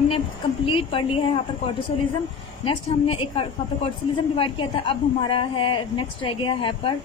हमने कंप्लीट पढ़ लिया है हाइपरकोर्टिसोलिज्म। नेक्स्ट हमने एक हाइपरकोर्टिसोलिज्म डिवाइड किया था, अब हमारा है नेक्स्ट रह गया हाइपर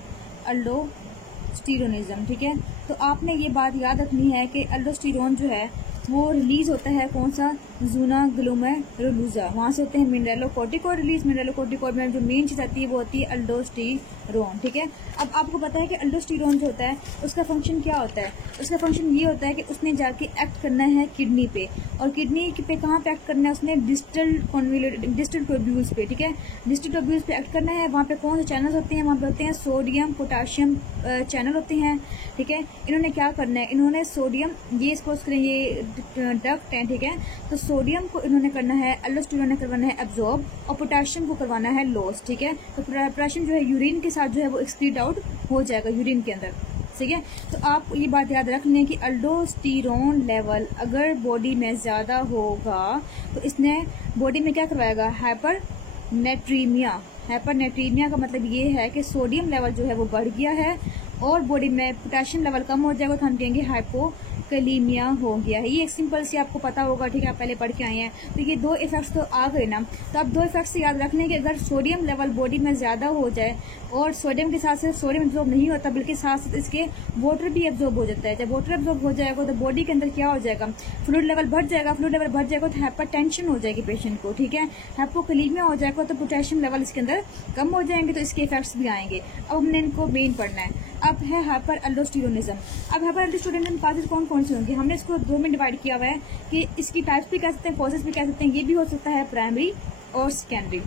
अल्डोस्टेरोनिज्म। ठीक है, तो आपने ये बात याद रखनी है कि अल्डोस्टेरोन जो है वो रिलीज होता है कौन सा, जूना ग्लोमेरुलुजा, वहां से होते हैं मिनरलोकोर्टिकॉइड रिलीज। मिनरलोकोर्टिकॉइड में जो मेन चीज आती है वो होती है अल्डोस्टेरोन। ठीक है, अब आपको पता है कि अल्डोस्टेरोन जो होता है उसका फंक्शन क्या होता है। उसका फंक्शन ये होता है कि उसने जाके एक्ट करना है किडनी पे, और किडनी पे कहाँ पे एक्ट करना है, उसने डिस्टल ट्यूब्यूल्स पे। ठीक है, डिस्टल ट्यूब्यूल्स पे एक्ट करना है। वहाँ पे कौन से चैनल्स होते हैं, वहाँ पे होते हैं सोडियम पोटाशियम चैनल होते हैं। ठीक है, इन्होंने क्या करना है, इन्होंने सोडियम, ये सपोज करें ये डक्ट है। ठीक है, तो सोडियम को इन्होंने करना है, अल्डोस्टेरोन ने करवाना है एब्जॉर्ब, और पोटाशियम को करवाना है लॉस। ठीक है, तो पोटाशियम जो है यूरिन के साथ जो है वो एक्सक्रीट आउट हो जाएगा यूरिन के अंदर। ठीक है, तो आप ये बात याद रख लें कि अल्डोस्टेरोन लेवल अगर बॉडी में ज्यादा होगा तो इसने बॉडी में क्या करवाएगा, हाइपरनेट्रीमिया। हाइपरनेट्रीमिया का मतलब ये है कि सोडियम लेवल जो है वो बढ़ गया है और बॉडी में पोटेशियम लेवल कम हो जाएगा, तो हम कहेंगे हाइपोकैलीमिया हो गया है। ये एक सिंपल सी आपको पता होगा। ठीक है, आप पहले पढ़ के आए हैं, तो ये दो इफेक्ट्स तो आ गए ना। तो आप दो इफेक्ट्स से याद रखने कि अगर सोडियम लेवल बॉडी में ज्यादा हो जाए, और सोडियम के साथ सिर्फ सोडियम एब्जॉर्ब नहीं होता बल्कि साथ साथ इसके वाटर भी एब्जॉर्ब हो जाता है। जब वाटर एब्जॉर्ब हो जाएगा तो बॉडी के अंदर क्या हो जाएगा, फ्लूइड लेवल बढ़ जाएगा। फ्लूइड लेवल बढ़ जाएगा तो हाइपरटेंशन हो जाएगी पेशेंट को। ठीक है, हाइपोकैलीमिया हो जाएगा तो पोटेशियम लेवल इसके अंदर कम हो जाएंगे, तो इसके इफेक्ट्स भी आएंगे। अब हमने इनको मेन पढ़ना है। अब है हाइपर अल्डोस्टेरोनिज्म। अब हाइपर अल्डोस्टेरोनिज्म काजेज कौन कौन सी होंगी, हमने इसको दो में डिवाइड किया हुआ है कि इसकी टाइप्स भी कह सकते हैं, कॉजेज भी कह सकते हैं। ये भी हो सकता है प्राइमरी और सेकेंडरी।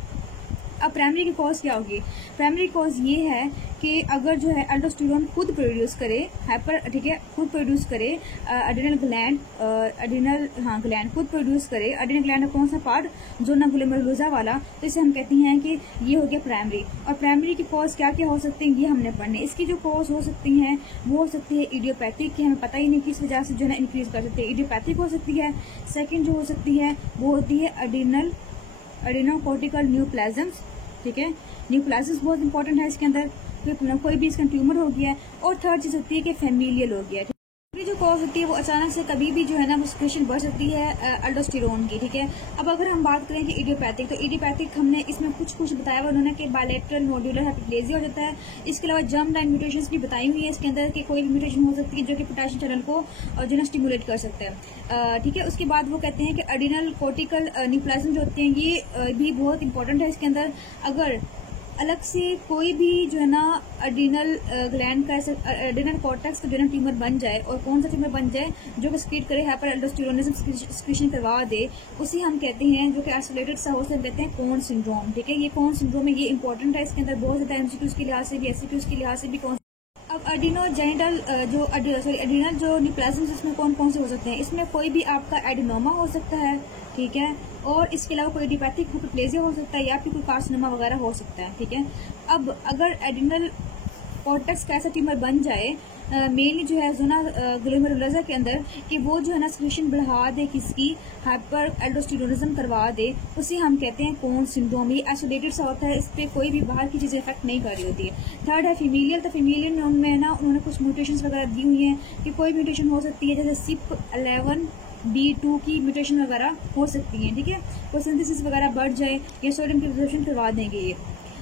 अब प्राइमरी की कॉज क्या होगी, प्राइमरी कॉज ये है कि अगर जो है अल्डोस्टेरोन खुद प्रोड्यूस करे, हाइपर, ठीक है, खुद प्रोड्यूस करे, एड्रिनल ग्लैंड ग्लैंड खुद प्रोड्यूस करे। एड्रिनल ग्लैंड का कौन सा पार्ट, जोना ग्लोमेरुलुजा वाला, तो इसे हम कहते हैं कि ये हो गया प्राइमरी। और प्राइमरी की कॉज क्या क्या हो सकती है ये हमने पढ़ने। इसकी जो कॉज हो सकती हैं वो हो सकती है इडियोपैथिक, की हमें पता ही नहीं किस वजह से जो है इंक्रीज कर सकते हैं, इडियोपैथिक हो सकती है। सेकेंड जो हो सकती है वो होती है एडिनोकोर्टिकल न्यूप्लाज्म्स। ठीक है, न्यूप्लाज्म्स बहुत इंपॉर्टेंट है इसके अंदर, कोई भी इसका ट्यूमर हो गया है। और थर्ड चीज होती है कि फैमिलियल हो गया है। जो कॉज होती है वो अचानक से कभी भी जो है ना वो सिक्रेशन बढ़ सकती है अल्डोस्टेरोन की। ठीक है, अब अगर हम बात करें कि इडियोपैथिक, तो इडियोपैथिक हमने इसमें कुछ बताया हुआ उन्होंने कि बायलैटरल नोडुलर हाइपरप्लेजिया हो जाता है। इसके अलावा जर्म लाइन म्यूटेशंस भी बताई हुई है इसके अंदर कि कोई भी म्यूटेशन हो सकती है जो कि पोटेशियम चैनल को जो है स्टिमुलेट कर सकते हैं। ठीक है, उसके बाद वो कहते हैं कि एडिनल कोर्टिकल न्यूप्लाज्म जो होते हैं ये भी बहुत इंपॉर्टेंट है इसके अंदर। अगर अलग से कोई भी जो है ना एड्रिनल ग्लैंड का एड्रिनल कॉर्टेक्स का जो है ट्यूमर बन जाए, और कौन सा ट्यूमर बन जाए जो कि स्क्रीट करे हाइपर अल्डोस्टेरोनिज्म सिक्रीशन करवा दे, उसे हम कहते हैं, जो कि आइसोलेटेड सा हो, हम कहते हैं कोन सिंड्रोम। ठीक है, ये कोन सिंड्रोम है, ये इंपॉर्टेंट है इसके अंदर बहुत ज्यादा एमसीक्यूज के लिहाज से भी, एससीक्यूज के लिहाज से भी। अब एडिनोजेनिटल एड्रिनल जो न्यूप्लाज्म्स इसमें कौन कौन से हो सकते हैं, इसमें कोई भी आपका एडिनोमा हो सकता है। ठीक है, और इसके अलावा कोई इडियोपैथिक हाइपरप्लेजिया हो सकता है या फिर कोई कार्सिनोमा वगैरह हो सकता है। ठीक है, अब अगर एड्रिनल कॉर्टेक्स का ऐसा ट्यूमर बन जाए मेनली जो है जोना ग्लोमेरुलुजा के अंदर, कि वो जो है ना सिक्रेशन बढ़ा दे, किसकी, हाइपर अल्डोस्टेरोनिज्म करवा दे, उसे हम कहते हैं कोन सिंड्रोम। ये आइसोलेटेड सा होता है, इस पर कोई भी बाहर की चीज इफेक्ट नहीं कर रही होती है। थर्ड है फीमेलियल, तो फीमेलियल में ना उन्होंने कुछ म्यूटेशंस वगैरह दी हुई हैं कि कोई म्यूटेशन हो सकती है, जैसे CYP11B2 की म्यूटेशन वगैरह हो सकती है। ठीक है, फोटोसिंथेसिस वगैरह बढ़ जाए, ये सोडियम की एब्जॉर्प्शन करवा देंगे ये।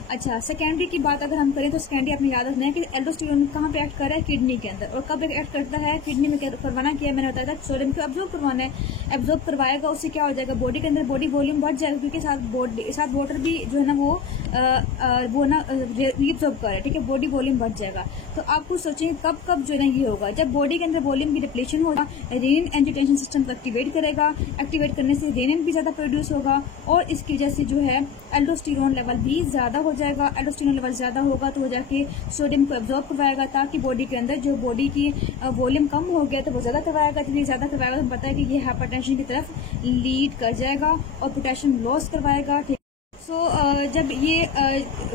अच्छा, सेकेंडरी की बात अगर हम करें तो सेकेंडरी आपने याद रखना है कि एल्डोस्टेरोन कहाँ पे एक्ट कर रहा है, किडनी के अंदर। और कब एक्ट करता है, किडनी में करवाना क्या है, मैंने बताया था सोडियम को एब्जॉर्ब करवाना है। एब्जॉर्ब करवाएगा, उससे क्या हो जाएगा, बॉडी के अंदर बॉडी वॉल्यूम बढ़ जाएगा, क्योंकि साथ वाटर भी जो है ना वो ना रीअब्जॉर्ब कर रहा है। ठीक है, बॉडी वॉल्यूम बढ़ जाएगा। तो आप कुछ सोचेंगे कब जो है ना ये होगा, जब बॉडी के अंदर वॉल्यूम की डिप्लेशन होगा, रेनिन एंजियोटेंसिन सिस्टम को एक्टिवेट करेगा। एक्टिवेट करने से रेनिन भी ज्यादा प्रोड्यूस होगा, और इसकी वजह से जो है एल्डोस्टेरोन लेवल भी ज्यादा हो जाएगा। एल्डोस्टेरोन लेवल ज्यादा होगा तो वो जाके सोडियम को एब्जॉर्ब करवाएगा, ताकि बॉडी के अंदर जो बॉडी की वॉल्यूम कम हो गया तो वो ज्यादा करवाएगा। जब ये ज्यादा करवाएगा तो पता है कि ये हाइपरटेंशन की तरफ लीड कर जाएगा और पोटेशियम लॉस करवाएगा। ठीक, जब ये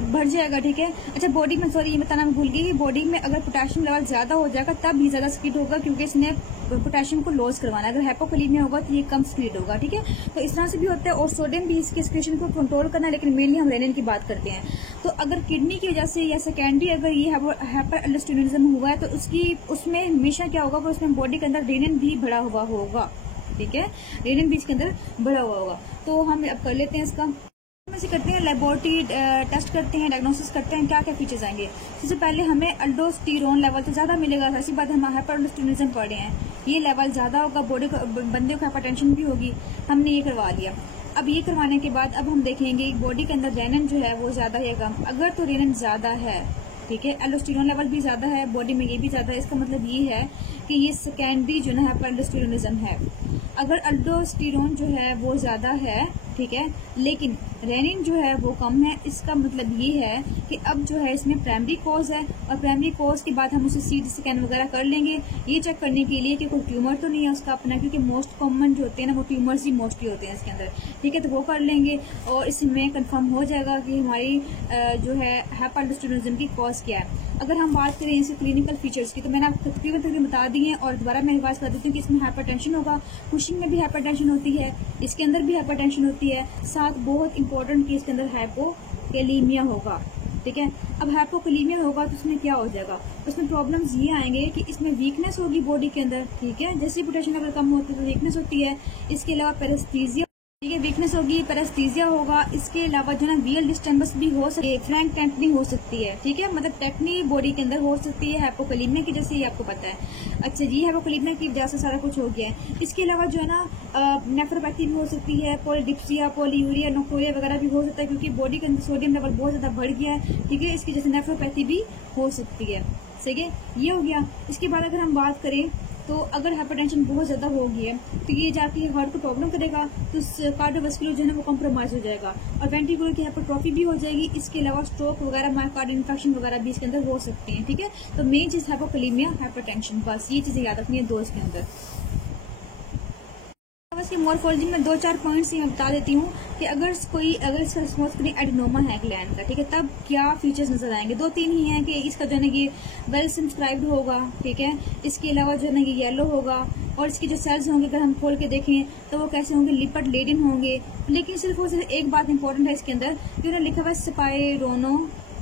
बढ़ जाएगा। ठीक है, अच्छा बॉडी में, सॉरी ये बताना मैं भूल गई, बॉडी में अगर पोटेशियम लेवल ज्यादा हो जाएगा तब ही ज्यादा स्क्रीट होगा, क्योंकि इसने पोटेशियम को लॉस करवाना है। अगर हाइपोकैलीमिया होगा तो ये कम स्क्रीट होगा। ठीक है, तो इस तरह से भी होता है। और सोडियम भी इसके एक्सक्रीशन को कंट्रोल करना है, लेकिन मेनली हम रेनिन की बात करते हैं। तो अगर किडनी की वजह से या सेकेंडरी अगर ये हाइपर अल्डोस्टेरोनिज्म हुआ है तो उसमें हमेशा क्या होगा, उसमें बॉडी के अंदर रेनिन भी बढ़ा हुआ होगा। ठीक है, रेनिन भी इसके अंदर भरा हुआ होगा। तो हम अब कर लेते हैं इसका, हम ऐसे करते हैं लेबोरेटरी टेस्ट करते हैं, डायग्नोसिस करते हैं क्या क्या फीचर्स आएंगे। सबसे पहले हमें अल्डोस्टेरोन लेवल तो ज्यादा मिलेगा, ऐसी बात हम हाइपरअल्डोस्टेरोनिज्म पढ़े हैं, ये लेवल ज्यादा होगा, बॉडी को बंदे को हाइपरटेंशन भी होगी, हमने ये करवा लिया। अब ये करवाने के बाद अब हम देखेंगे बॉडी के अंदर रेनिन जो है वो ज्यादा है कम। अगर तो रेनिन ज्यादा है, ठीक है, एल्डोस्टेरोन लेवल भी ज्यादा है, बॉडी में ये भी ज्यादा है, इसका मतलब ये है कि ये सेकेंडरी जो है हाइपरअल्डोस्टेरोनिज्म है। अगर अल्डोस्टेरोन जो है वो ज्यादा है, ठीक है, लेकिन रेनिन जो है वो कम है, इसका मतलब ये है कि अब जो है इसमें प्राइमरी कॉज है, और प्राइमरी कॉज के बाद हम उसे सीटी स्कैन वगैरह कर लेंगे ये चेक करने के लिए कि कोई ट्यूमर तो नहीं है उसका अपना, क्योंकि मोस्ट कॉमन जो होते हैं ना वो ट्यूमर्स ही मोस्टली होते हैं इसके अंदर, ठीक है, तो वो कर लेंगे और इसमें कंफर्म हो जाएगा कि हमारी जो है हाइपरअल्डोस्टेरोनिज्म की कॉज क्या है। अगर हम बात करें इसके क्लिनिकल फीचर्स की तो मैंने आपको तकरीबन बता दी है, और दोबारा मैं रिवाइज कर देती हूँ कि इसमें हाइपरटेंशन होगा, कुशिंग में भी हाइपरटेंशन होती है, इसके अंदर भी हाइपरटेंशन होती है, साथ बहुत इंपॉर्टेंट कि इसके अंदर हाइपोकैलीमिया होगा, ठीक है। अब हाइपोकैलीमिया होगा तो उसमें क्या हो जाएगा, उसमें प्रॉब्लम्स ये आएंगे कि इसमें वीकनेस होगी बॉडी के अंदर, ठीक है, जैसे पोटेशियम लेवल कम होती है तो वीकनेस होती है, इसके अलावा पेरेस्थीसिया, ठीक है, वीकनेस होगी, पेरेस्थीसिया होगा, इसके अलावा जो है व्हील डिस्टर्बेंस भी हो सकती है, फ्रैंक टेक्नी हो सकती है, ठीक है, मतलब टेक्नी बॉडी के अंदर हो सकती है हाइपोकैलीमिया की, जैसे ये आपको पता है। अच्छा जी, हाइपोकैलीमिया की वजह से सारा कुछ हो गया है। इसके अलावा जो है ना नेफ्रोपैथी भी हो सकती है, पॉलीडिप्सिया, पॉलीयूरिया, नोकोरिया वगैरह भी हो सकता है, क्योंकि बॉडी के अंदर सोडियम लेवल बहुत ज्यादा बढ़ गया है, ठीक है, इसकी वजह से नेफ्रोपैथी भी हो सकती है, सही है, ये हो गया। इसके बाद अगर हम बात करें तो अगर हाइपरटेंशन बहुत ज्यादा हो गई है तो ये जाके हार्ट को प्रॉब्लम करेगा, तो कार्डियोवास्कुलर जो है ना वो कम्प्रोमाइज हो जाएगा और वेंट्रिकुलर की हाइपरट्रॉफी भी हो जाएगी। इसके अलावा स्ट्रोक वगैरह, मायोकार्डियल इन्फेक्शन वगैरह भी इसके अंदर हो सकते हैं, ठीक है। तो मेन चीज हाइपोकैलीमिया, हाइपरटेंशन, बस ये चीजें याद रखनी है दो इसके अंदर। इसकी मॉर्फोलॉजी में 2-4 पॉइंट्स मैं बता देती हूँ कि अगर इसका रिस्पॉन्स करें एडिनोमा है ग्लैंड का, ठीक है, तब क्या फीचर्स नजर आएंगे। 2-3 ही हैं कि इसका जो है ना ये वेल सब्सक्राइब्ड होगा, ठीक है, इसके अलावा जो है ना ये येलो होगा, और इसके जो सेल्स होंगे अगर हम खोल के देखें तो वो कैसे होंगे, लिपिड लेडिन होंगे। लेकिन सिर्फ और सिर्फ एक बात इंपॉर्टेंट है इसके अंदर, जो लिखा हुआ है स्पाइरोनोलैक्टोन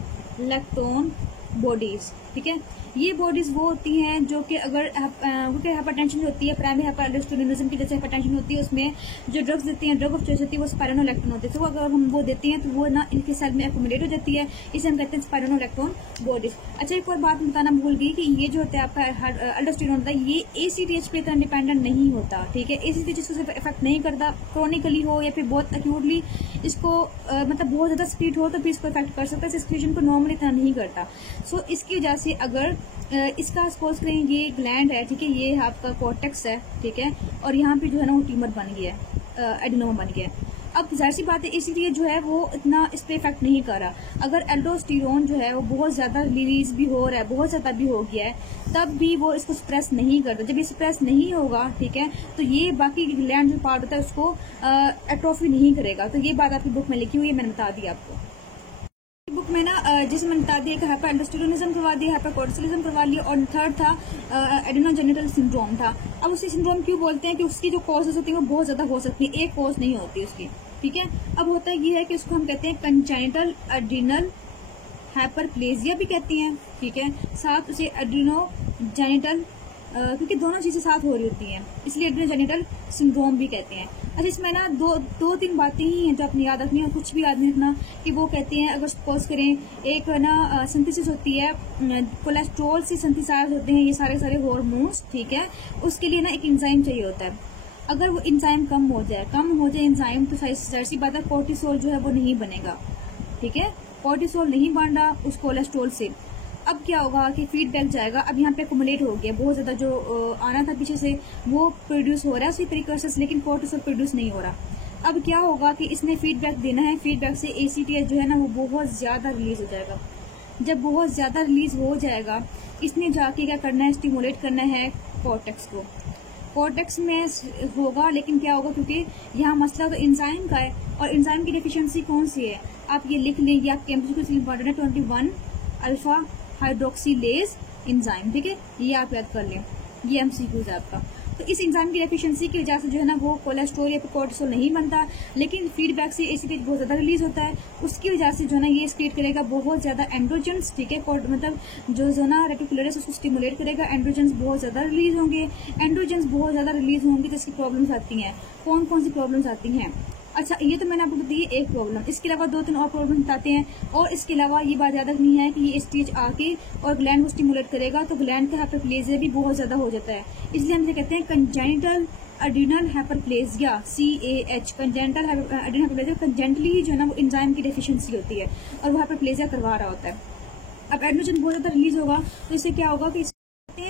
बॉडीज, ठीक है, ये बॉडीज वो होती हैं जो कि अगर हाइपरटेंशन होती है, प्राइमरी हाइपरअल्डोस्टेरोनिज्म की जैसे हाइपरटेंशन होती है, उसमें जो ड्रग्स देती हैं, ड्रग ऑफ चॉइस होती है वो स्पाइरोनोलैक्टोन होती है, तो अगर हम वो देते हैं तो वो ना इनके सेल में एक्यूमुलेट हो जाती है, इसे हम कहते हैं स्पाइरोनोलैक्टोन बॉडीज। अच्छा, एक और बात बताना भूल गई कि ये जो होता है आपका अल्डोस्टेरोन होता है, ये एसीटीएच पे इतना डिपेंडेंट नहीं होता, ठीक है, एसीटीएच को सिर्फ इफेक्ट नहीं करता, क्रोनिकली हो या फिर बहुत एक्यूटली इसको मतलब बहुत ज्यादा स्पीड हो तो भी इसको इफेक्ट कर सकता है, सिक्रीशन को नॉर्मली इतना नहीं करता। सो इसकी वजह से अगर इसका सपोज करें ये ग्लैंड है, ठीक है, ये आपका कॉर्टेक्स है, ठीक है, और यहाँ पे जो है ना वो ट्यूमर बन गया है, एडिनोमा बन गया है। अब जाहिर सी बात है इसीलिए जो है वो इतना इस पे इफेक्ट नहीं कर रहा। अगर एल्डोस्टेरोन जो है वो बहुत ज्यादा रिलीज भी हो रहा है, बहुत ज्यादा भी हो गया है, तब भी वो इसको स्प्रेस नहीं करता। जब ये स्प्रेस नहीं होगा, ठीक है, तो ये बाकी ग्लैंड जो पार्ट होता है उसको एट्रोफी नहीं करेगा। तो ये बात आपकी बुक में लिखी हुई है, मैंने बता दिया आपको बुक में ना, जैसे मैंने बता दिया कि हाइपरअल्डोस्टेरोनिज्म करवा दिया, हाइपरकोर्टिसोलिज्म करवा लिया, और थर्ड था एडेनोजेनिटल सिंड्रोम था। अब उसे सिंड्रोम क्यों बोलते हैं कि उसकी जो कॉजेज होती है वो बहुत ज्यादा हो सकती है, एक कॉज नहीं होती उसकी, ठीक है। अब होता ये है कि उसको हम कहते हैं कंजेनिटल एड्रिनल हाइपरप्लेजिया भी कहती हैं, ठीक है, साथ उसे एड्रिनोजेनिटल, क्योंकि दोनों चीजें साथ हो रही होती हैं इसलिए एड्रिनोजेनिटल सिंड्रोम भी कहते हैं। अच्छा, इसमें ना दो तीन बातें ही हैं जो आपने याद रखनी है, और कुछ भी याद नहीं रखना कि वो कहते हैं, अगर सपोज करें एक ना सिंथेसिस होती है, कोलेस्ट्रॉल से सिंथेसाइज होते हैं ये सारे हार्मोन्स, ठीक है, उसके लिए ना एक एंजाइम चाहिए होता है। अगर वो एंजाइम कम हो जाए एंजाइम, तो जाहिर सी बात है कोर्टिसोल जो है वो नहीं बनेगा, ठीक है, कोर्टिसोल नहीं बन रहा उस कोलेस्ट्रॉल से। अब क्या होगा कि फीडबैक जाएगा, अब यहाँ पे एक्यूमुलेट हो गया बहुत ज्यादा, जो आना था पीछे से वो प्रोड्यूस हो रहा है उसी प्रिकर्सर्स, लेकिन कोर्टिसोल प्रोड्यूस नहीं हो रहा। अब क्या होगा कि इसने फीडबैक देना है, फीडबैक से एसीटीएच जो है ना वो बहुत ज्यादा रिलीज हो जाएगा। जब बहुत ज्यादा रिलीज हो जाएगा, इसने जाके क्या करना है, स्टिमुलेट करना है कॉर्टेक्स को। कॉर्टेक्स में होगा, लेकिन क्या होगा, क्योंकि यहाँ मसला तो एंजाइम का है, और एंजाइम की डेफिशिएंसी कौन सी है आप ये लिख लें, ये आपके एमसीक्यू के लिए इंपॉर्टेंट है, 21 अल्फा हाइड्रोक्सीलेज एंजाइम, ठीक है, ये आप याद कर लें, ये एमसीक्यू है आपका। तो इस एंजाइम की डेफिशिएंसी की वजह से जो है ना वो कोलेस्ट्रॉल या कोर्टिसोल नहीं बनता, लेकिन फीडबैक से एसीटीएच बहुत ज्यादा रिलीज होता है। उसकी वजह से जो है ना ये क्रिएट करेगा बहुत ज्यादा एंड्रोजन्स, ठीक है, मतलब जो जोना रेटिकुलरिस उसको स्टिमुलेट करेगा, एंड्रोजन्स बहुत ज्यादा रिलीज होंगे। एंड्रोजन्स बहुत ज्यादा रिलीज होंगे तो इसकी प्रॉब्लम्स आती हैं। कौन कौन सी प्रॉब्लम्स आती हैं? अच्छा, ये तो मैंने आपको बताई एक प्रॉब्लम, इसके अलावा 2-3 और प्रॉब्लम बताते हैं। और इसके अलावा ये बात याद रखनी है कि ये स्टेज आके और ग्लैंड को स्टिमुलेट करेगा तो ग्लैंड का हाइपरप्लेजिया भी बहुत ज्यादा हो जाता है। इसलिए हम इसे कहते हैं congenital adrenal hyperplasia, CAH, congenital adrenal hyperplasia. Congenitally ही जो है ना वो एंजाइम की डेफिशिएंसी होती है और वो हाइपरप्लेजिया करवा रहा होता है। अब एंड्रोजन बहुत ज्यादा रिलीज होगा तो इससे क्या होगा कि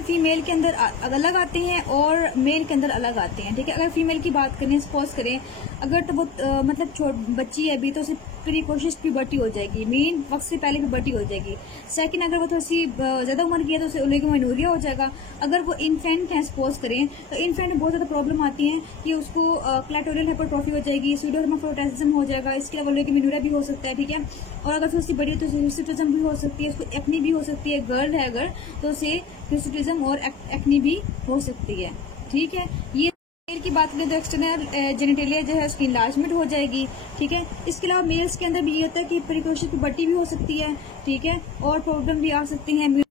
फीमेल के अंदर अलग आते हैं और मेल के अंदर अलग आते हैं, ठीक है। अगर फीमेल की बात करें, सपोज करें अगर तो वो मतलब बच्ची है अभी, तो उसे प्रीकोशियस प्यूबर्टी हो जाएगी, मेन वक्त से पहले प्यूबर्टी हो जाएगी। सेकंड, अगर वो थोड़ी सी ज्यादा उम्र की है तो उसे ओलिगोमेनोरिया हो जाएगा। अगर वो इन्फेंट है सपोज करें, तो इन्फेंट में बहुत ज्यादा प्रॉब्लम आती है कि उसको क्लैटोरियल हाइपरट्रॉफी हो जाएगी, स्यूडोहर्माफ्रोडिटिज्म हो जाएगा, इसके अलावा ओलिगोमेनोरिया भी हो सकता है, ठीक है। और अगर थोड़ी सी बड़ी है तो हिर्सुटिज्म भी हो सकती है, उसको एक्ने भी हो सकती है। गर्ल है अगर तो उसे हिर्सुटिज्म और एक्ने भी हो सकती है, ठीक है। ये मेल की बात करें तो एक्सटर्नल जेनिटेलिया जो है उसकी इनलार्जमेंट हो जाएगी, ठीक है। इसके अलावा मेल्स के अंदर भी ये होता है कि प्रीकोशियस प्यूबर्टी भी हो सकती है, ठीक है, और प्रॉब्लम भी आ सकती है।